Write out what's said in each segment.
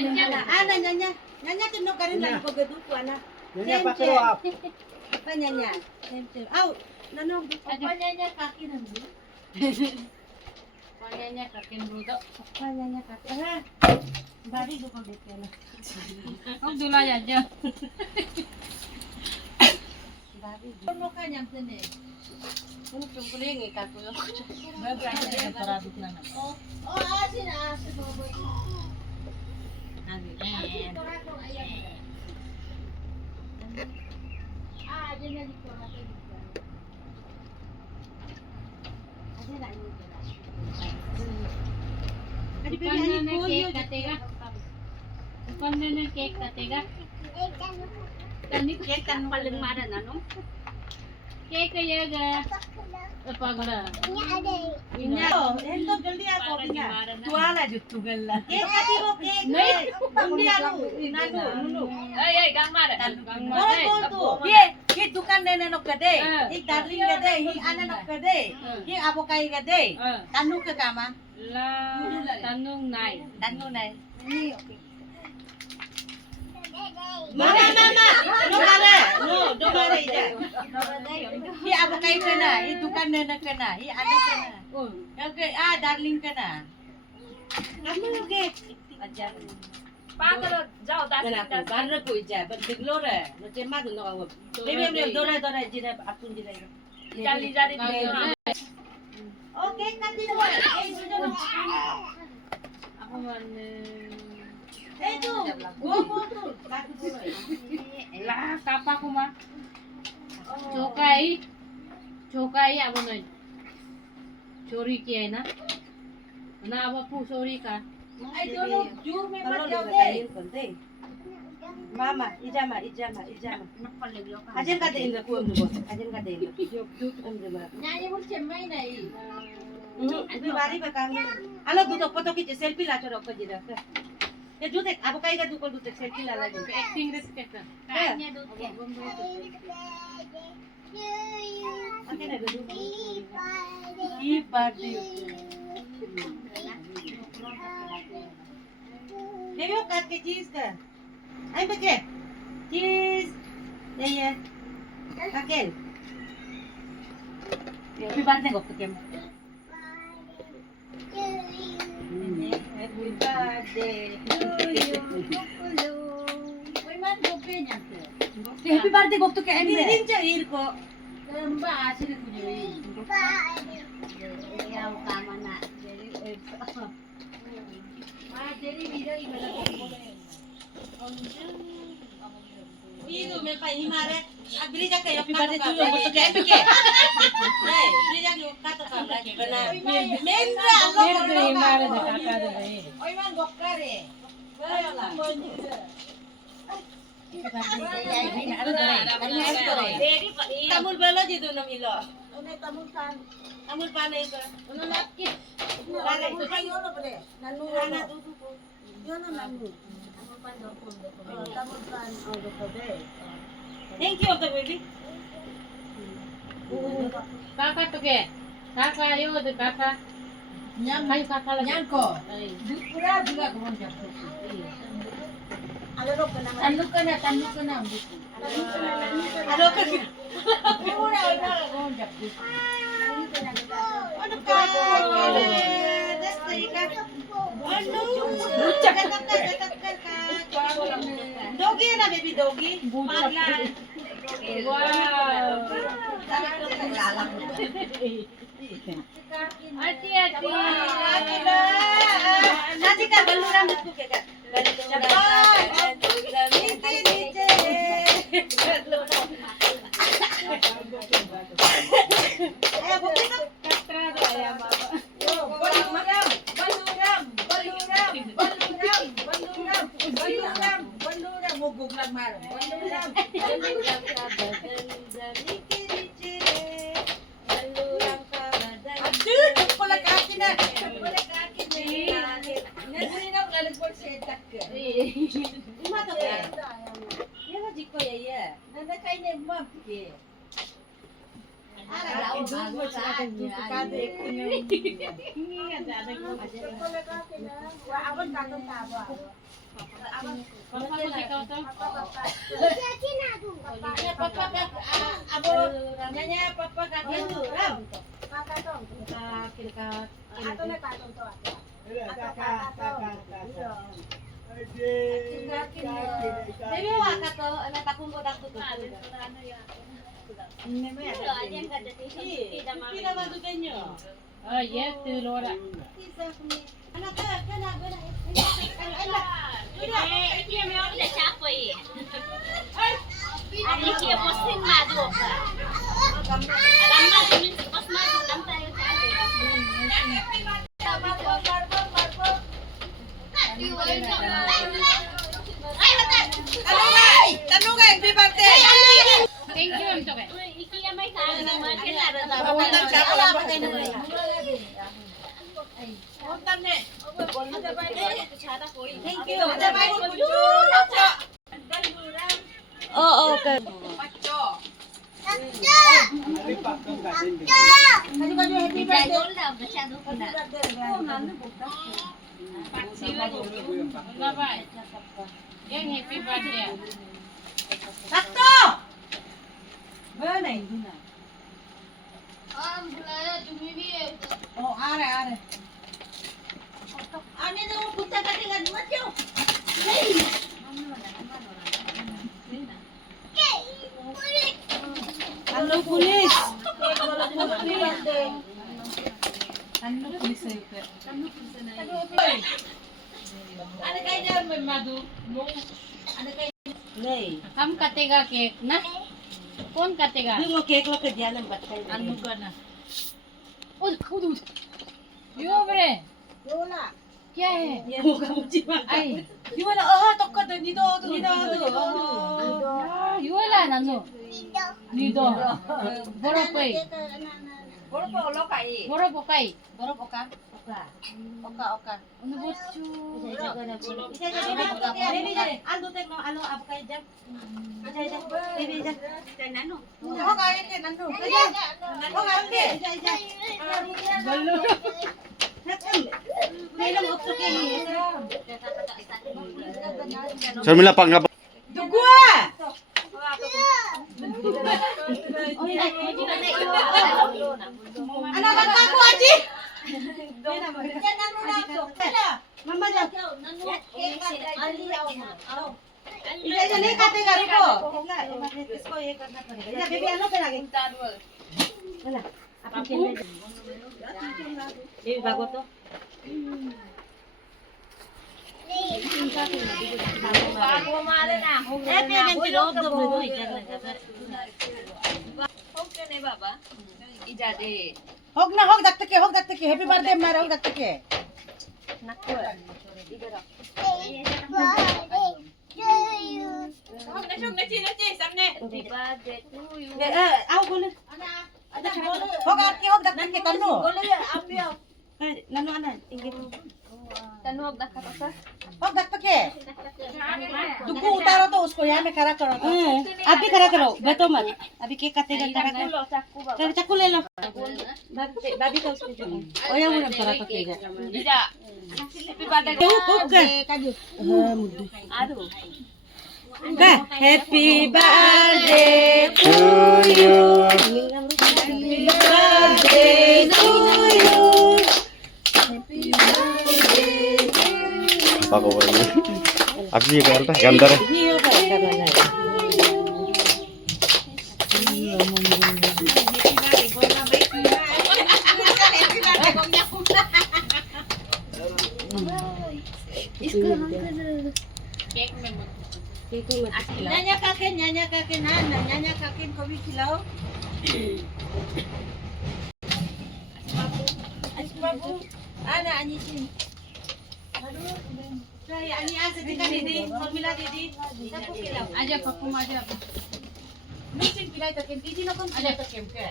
Ana nyanyi. Nyanyi tunok ka rin lang ko gaduko ana. Nyanyi pakiroap. Apa nyanyi? Cem. Au, nanong apa nyanyi kaki nanti. Panyanya kakin bruto. Apa nyanyi kaki. Ha. Bari ko ko bekela. Ang dulay aja. Bari. Ano ka nyam tene? Kung tungkuling ikakulo. Babay Paradok na na. Oh, asin boboy. Nabi. Ayan na dito natin. Ayan na dito. Upan na cake katega. Upan na cake katega. Kani cake kan paling maran ano? Cake kaya ga. Apa gora? Inya. Ento जल्दी ako pina. Tuala juttu galla. Cake ati ro cake. Nahi. Undi alu. Nanu nunu. Ay gangmar. Kol tu. Ye dukan dene nok gede. Hi darling gede. Hi ana nok gede. Hi abokai gede. Tanu ke kama. La tanung nai. Tanu nai. Ni okay. Mama mama. No mare. No, do mare ida. Hi abokai kana. Hi dukan dene kana. Hi ana kana. Okay, darling kana. Kamu okay. Ajar. Pagalo jao Kenapa? Karena ku ija, berdiglo re. Macam mana tu nak awak? Lebih dora jira apun jira. jali Okay, nanti dua. Ako man Tu, go tu. Bagus tu. la kapa ko ma. Chokai ako noy. Chori kiya na. Na aba po sorry ka. Ay, dono jur में मत जाओ दे. Mama, ijama. Ajen kata indra ku amdu bos. Ajen kata indra. Amdu ba. Nyanyi mur cemmai nahi. Abu bari ba kam. Alo du to foto ki selfie la choro ko jira. ये जो देख अब कहीं का तू कर दूँ सेल्फी ला लगी Acting rin kita. kanya do okay na do happy birthday देवी वो काट के चीज का आई बच्चे चीज ये काकेल हैप्पी बर्थडे को केम Happy birthday to you. Koy man gope nyante. Happy birthday gok to kain de. Din cha ir ko. Lamba asir ko je. Yaw tama na. Jeri ma jeri video ibala ko. Video me pa himare. Agri ja kayo happy birthday to you gok to kain ke. Hey, agri ja gok ka to kabla ke bana. Mendra allo ko himare de kaka de. Oy man gok ka re. Tamul belo jitu nam ilo. One tamul pan. Tamul pan itu. Ono laki. Lale. Ayo lo bele. Nanu ana tu ko. Yo no nanu. Tamul pan do ko. Tamul pan o do ko de. Thank you of the baby. Kakak tu ke? Kakak ayo tu kakak. Nyam Kayu kakak lagi. nyam ko. Ay. Pura juga ko mon jap. Alo ka na. Alo ka na ambuko. Alo ka. Pura na ko mon jap. Ano ka? Destiny ka. Ano? Bucak ka. Dogi na baby dogi. Paglan. Wow. Lalang. Ati. Nanti ka baluran dito ka. Japan. Niche. Ay, bukti na. Katra do ayam baba. Baluram. Mugog lang mar. Baluram. Aduh, pula kaki na. Nasi nak lalu buat setak ke? Ima tu ke? Ya lah jiko ya. Nanda kain ni mam ke? Oh, yes, Lora. Thank you, Om Toke. Oo, okay. Bye-bye. Yang happy birthday. Sakto! Ba này đi nào. Oh, are. Ani na punta ka tingad mo tiyo. Hello, police. Ano pulis sa'yo ka? Ano kayo dyan, may madu? Ano kayo? Nay. हम कटेगा केक ना कौन कटेगा Yung mo cake lang ka dyan ang batay. Annu का ना ओ यो बरे Yola. क्या है Yung ka mo chiba. I Yola, tokka to. Nido. यो ला नानो निदो बरो पई Boro pa ulo ka eh. बरो पकाई Boro oka. Oka. उन बच्चू Baby dyan. Ando tek no alo apa kayo dyan? Baby dyan. Nano. Ako kaya ka nano. Ako kaya ka. Ballu Kailan mo ito kayo? Sarmila pang ngapa? Dugwa! Ano ba ako, Aji? Mama dyan. Ija dyan, ikate gari ko. Isko, ikat na pare. Ija, baby, ano ka lagi? Wala. Apin kaya dyan. Baby, bago to? Hog na hog dakte ke happy birthday mara hog dakte ke आओ बोले hog arki hog dakte ke tanu nanu ana inggit hog dakte ke दुगु उतारो तो उसको यहाँ में खड़ा करो तो अभी खड़ा करो बैठो मत अभी केक काटेगा खड़ा करो चाकू ले लो भाभी का उसको दो ओ यहाँ मुझे खड़ा करके जा हैप्पी बर्थडे काजू हां मुद्दू का happy birthday to you happy birthday to you Ako ba yun? Ako yung kanta, ganda rin. Niyo ka na. Cake में मत Nyanya kakin nana, nyanya kakin kopi kilau. Asbabu, ana anyisin. Aduh, saya ani asa tinggal didi, formula didi. Sapu kilau. आजा पप्पू आजा Nusin pilai takin didi na kon आजा pilai takin ke.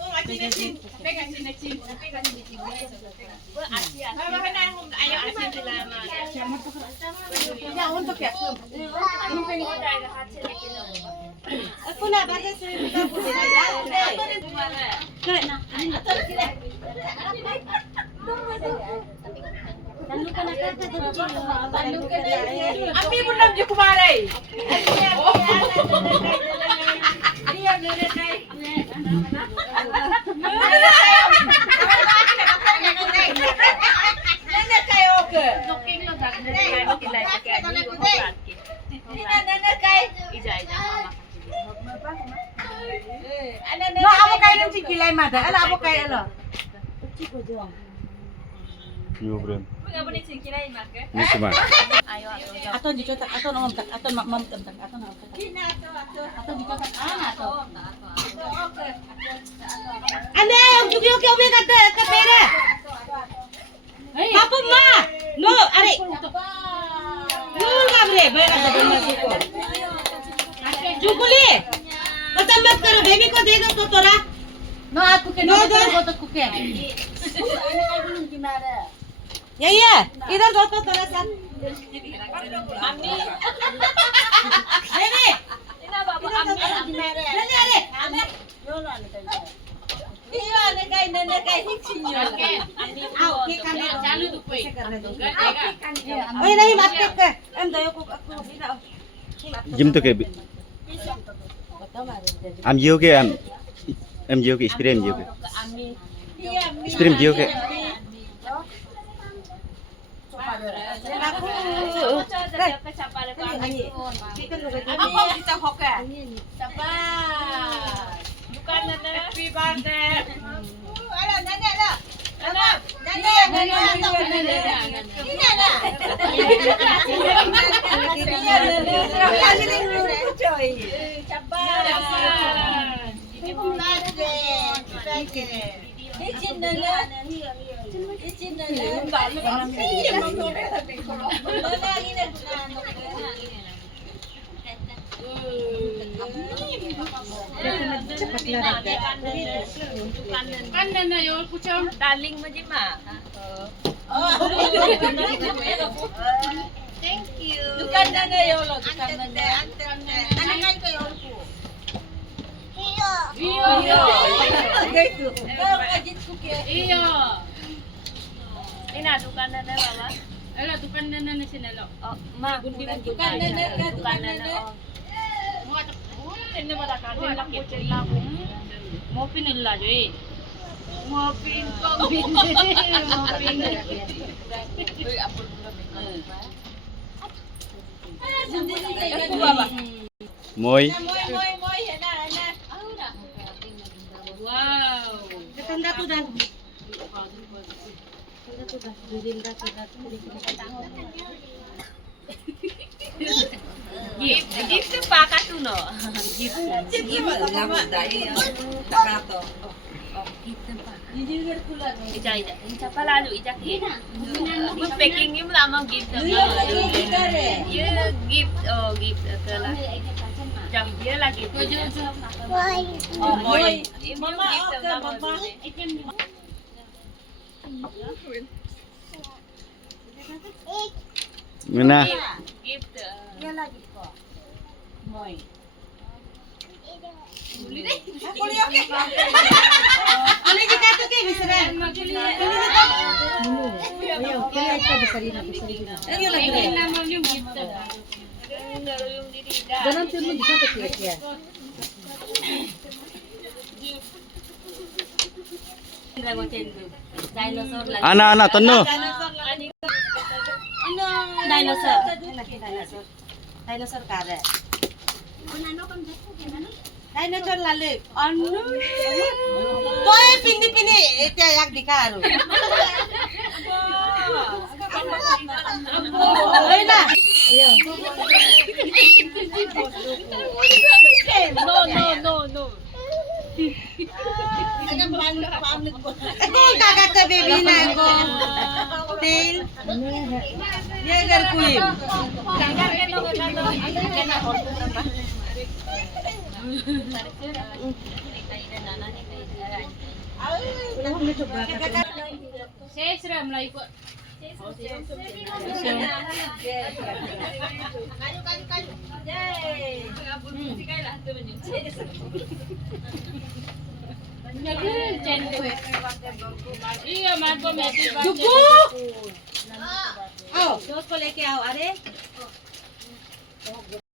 Oh, asin asin. Pega asin asin. Pega asin asin. Asin. Ayaw asin sila ma. Ya, untuk ya. Aku nak baca cerita boleh ya. Api pun nak je kumarai. Dia nerekai. Nerekai oke. No, apa kayak nanti kilai mada? Ala apa kayak lo? Yo, bro. Ini cuma. Aton dicotak, aton ngomtak, aton mam tentak, aton ngomtak. Aton dicotak, aton. Ane, oke oke kata pera. Apa ma? No, are. Nul kabre, bayar kata benda suko. Jukuli. Kata मत करो, बेबी को दे दो तो तोरा. No, aku ke no दो तो कुके. Ya, इधर दो तो तोरा सब. Ami. Baby. Ina baba ami. Nani are? Ami. Iya, nekai hiksinyo. Oke, kami चालू रुको. ओए नहीं मत कर. हम दयो को aku बिना. Jim tuh kayak. Am jiu ke am jiu ke stream jiu ke. Stream jiu ke. Apa kita hoka? Sabar. Bukan nenek. Happy birthday. Ada nenek dah. Nenek. Kanan na yun, kucham. Darling mo di ma. Thank you. Dukan na na yolo, dukan na na. Ano nga ko yolo po? Iyo. Iyo. Ina dukan na na mama. Ala, dukan na na sinalo. Oh, ma, dukan na na, dukan na na. Ini pada kanin lang po siya lang. Mo pinilla jo eh. Mo pin ko. Mo pin. Moy. Wow. Ketanda tu dan. Gift tu pakai tu no. Gift nama dari takato. Ija. Ini siapa lalu ija ke? Packing ni lama gift. Iya gift. Oh gift ke lah. Jam dia lagi. Oh boy. Mama gift mama. Mana? Gift. Dia lagi kok. Moy. Kuli oke. Kuli jika tu ke bisa dah. Kuli kita bisa rina. Ayo lagi. Nama yung gift. Dalam film bisa tu ya. Dinosaur lagi. Anak-anak tenu. Dinosaur kare. Dinosaur lalu. Anu. Toy pini itu yang dikaru. Oh, na. No. Ako kakak sa baby na ako. Tail. Yeager queen. Sesram lah ikut. Iya, Marco, happy birthday. Dugo! Oh, दूध को लेके आओ अरे